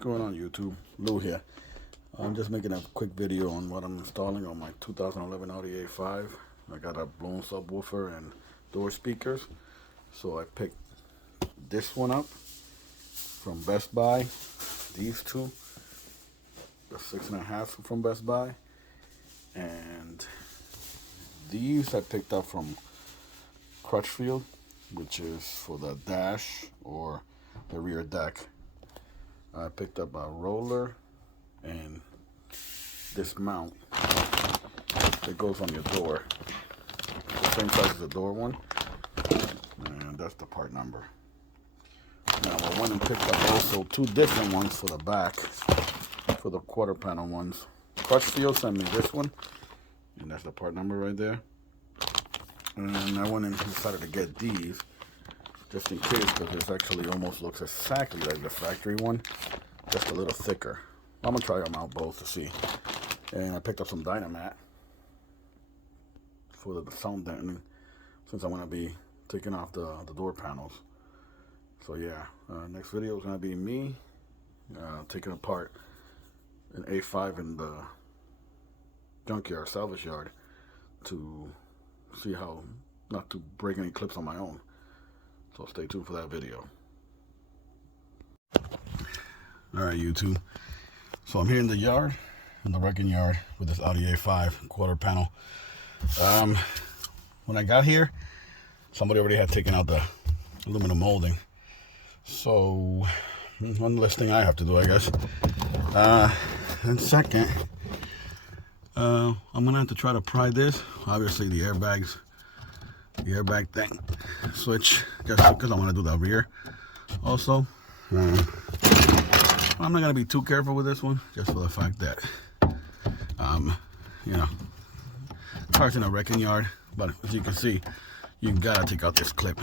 going on, YouTube? Lou here. I'm just making a quick video on what I'm installing on my 2011 Audi A5. I got a blown subwoofer and door speakers. So I picked this one up from Best Buy. These two, the 6.5 from Best Buy. And these I picked up from Crutchfield, which is for the dash or the rear deck. I picked up a roller and this mount that goes on your door. The same size as the door one. And that's the part number. Now I went and picked up also two different ones for the back, for the quarter panel ones. Crutchfield sent me this one, and that's the part number right there. And I went and decided to get these just in case, because this actually almost looks exactly like the factory one, just a little thicker. I'm gonna try them out both to see. And I picked up some Dynamat for the sound deadening, since I'm gonna be taking off the door panels. So yeah, next video is gonna be me taking apart an A5 in the junkyard, salvage yard, to see how not to break any clips on my own. So stay tuned for that video. Alright, YouTube. So I'm here in the yard, in the wrecking yard, with this Audi A5 quarter panel. When I got here, somebody already had taken out the aluminum molding. So one less thing I have to do, I guess. And second, I'm gonna have to try to pry this. Obviously the airbags, the airbag thing switch, just because I want to do the rear also. I'm not gonna be too careful with this one, just for the fact that you know, car's in a wrecking yard. But as you can see, you gotta take out this clip.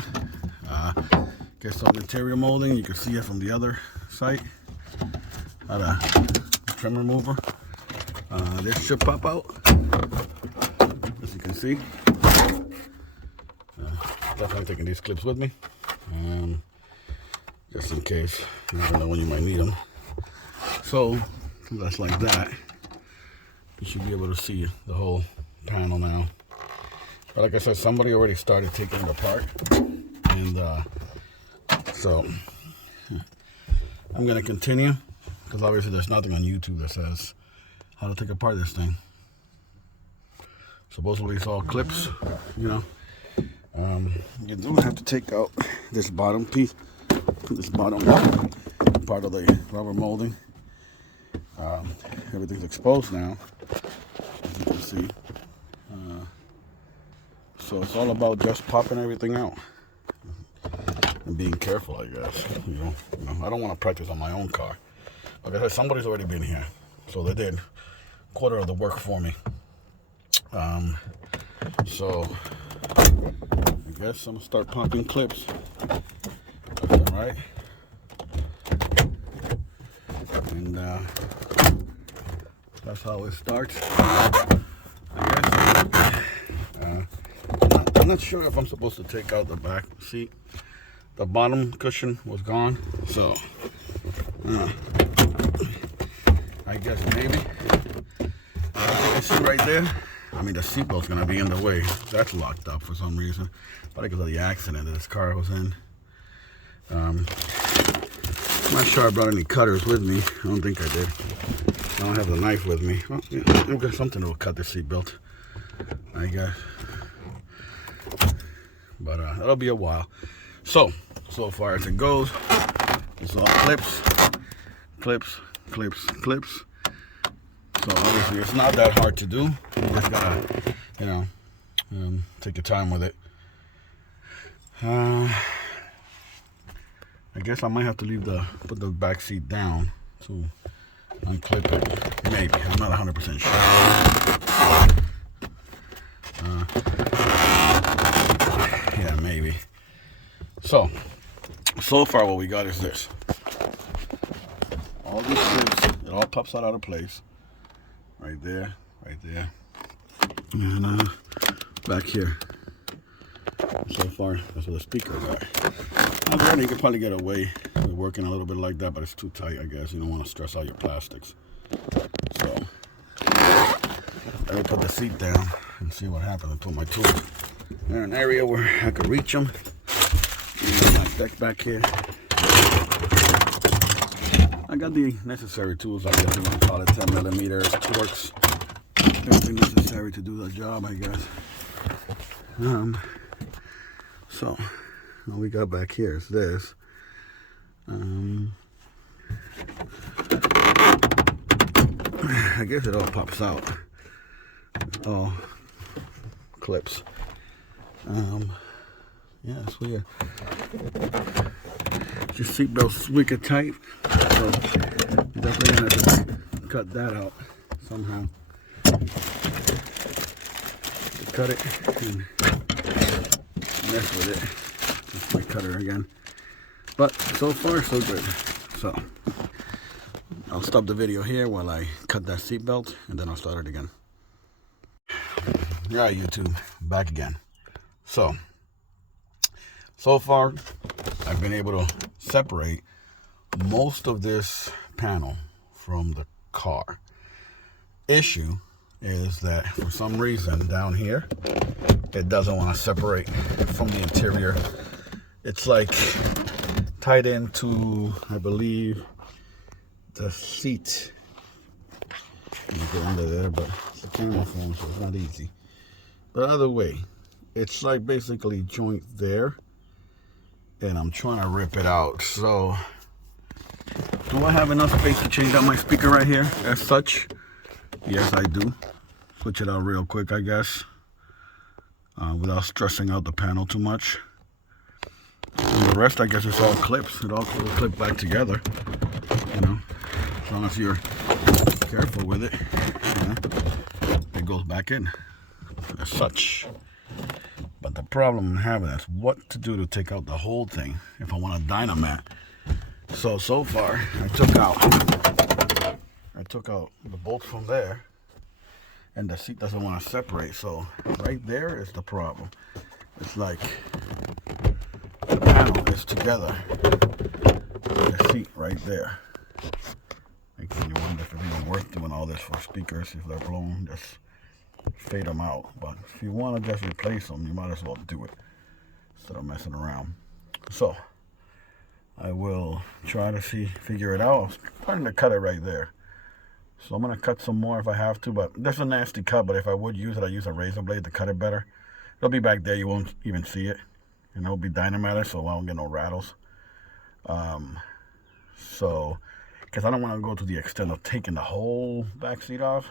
Get some interior molding. You can see it from the other side. Got a trim remover. This should pop out, as you can see. Definitely taking these clips with me, just in case. You never know when you might need them. So that's like that. You should be able to see the whole panel now. But like I said, somebody already started taking it apart, and so I'm gonna continue, because obviously there's nothing on YouTube that says how to take apart this thing. Supposedly it's all clips, you know. You do have to take out this bottom piece, this bottom part of the rubber molding. Everything's exposed now, as you can see. So it's all about just popping everything out and being careful, I guess. You know, I don't want to practice on my own car. Like I said, somebody's already been here, so they did quarter of the work for me. So I guess I'm gonna start popping clips. All right, and that's how it starts, I guess. I'm not sure if I'm supposed to take out the back seat. The bottom cushion was gone, so I guess maybe. You can see right there, I mean, the seatbelt's gonna be in the way. That's locked up for some reason, probably because of the accident that this car was in. I'm not sure I brought any cutters with me. I don't think I did. I don't have the knife with me. Well, yeah, I'll get something that will cut the seatbelt, I guess. But that'll be a while. So far as it goes, it's all clips, clips, clips, clips. So obviously it's not that hard to do. You just gotta, you know, take your time with it. I guess I might have to put the back seat down to unclip it. Maybe, I'm not 100% sure. Yeah, maybe. So far what we got is this. All these clips, it all pops out of place. Right there, right there. And back here. So far, that's where the speakers are. Granted, you could probably get away with working a little bit like that, but it's too tight, I guess. You don't want to stress out your plastics. So, let me put the seat down and see what happens. I put my tools in an area where I could reach them. My deck back here. I got the necessary tools, I guess you want to call it, 10 millimeters, Torx, everything necessary to do the job, I guess. So, what we got back here is this. I guess it all pops out. All clips. Yeah, it's weird. Your seatbelt's wicked tight, so you're definitely gonna have to cut that out somehow. Cut it and mess with it. That's my cutter again. But so far, so good. So I'll stop the video here while I cut that seatbelt, and then I'll start it again. Alright, YouTube, back again. So far, I've been able to separate most of this panel from the car. Issue is that for some reason down here, it doesn't want to separate from the interior. It's like tied into, I believe, the seat. Let me go under there, but it's a camera phone, so it's not easy. But either way, it's like basically joint there, and I'm trying to rip it out. So, do I have enough space to change out my speaker right here as such? Yes, I do. Switch it out real quick, I guess, without stressing out the panel too much. And the rest, I guess, it's all clips. It all will clip back together, you know, as long as you're careful with it, you know, it goes back in as such. But the problem I'm having is what to do to take out the whole thing if I want a Dynamat. So far, I took out the bolts from there, and the seat doesn't want to separate. So right there is the problem. It's like the panel is together with the seat right there. Makes you wonder if it's even worth doing all this for speakers. If they're blown, just fade them out. But if you want to just replace them, you might as well do it instead of messing around. So I will try to figure it out. I was starting to cut it right there, so I'm gonna cut some more if I have to. But that's a nasty cut. But if I would use it, I use a razor blade to cut it better. It'll be back there. You won't even see it. And it'll be Dynamatic, so I won't get no rattles. So, because I don't want to go to the extent of taking the whole back seat off.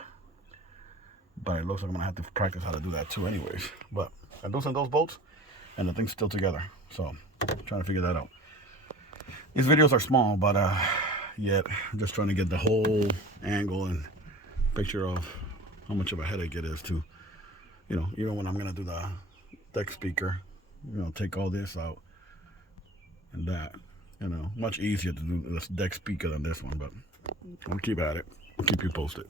But it looks like I'm gonna have to practice how to do that too, anyways. But I loosened those bolts, and the thing's still together. So, I'm trying to figure that out. These videos are small, but yet I'm just trying to get the whole angle and picture of how much of a headache it is to, you know, even when I'm gonna do the deck speaker, you know, take all this out and that, you know, much easier to do this deck speaker than this one. But I'll keep at it. I'll keep you posted.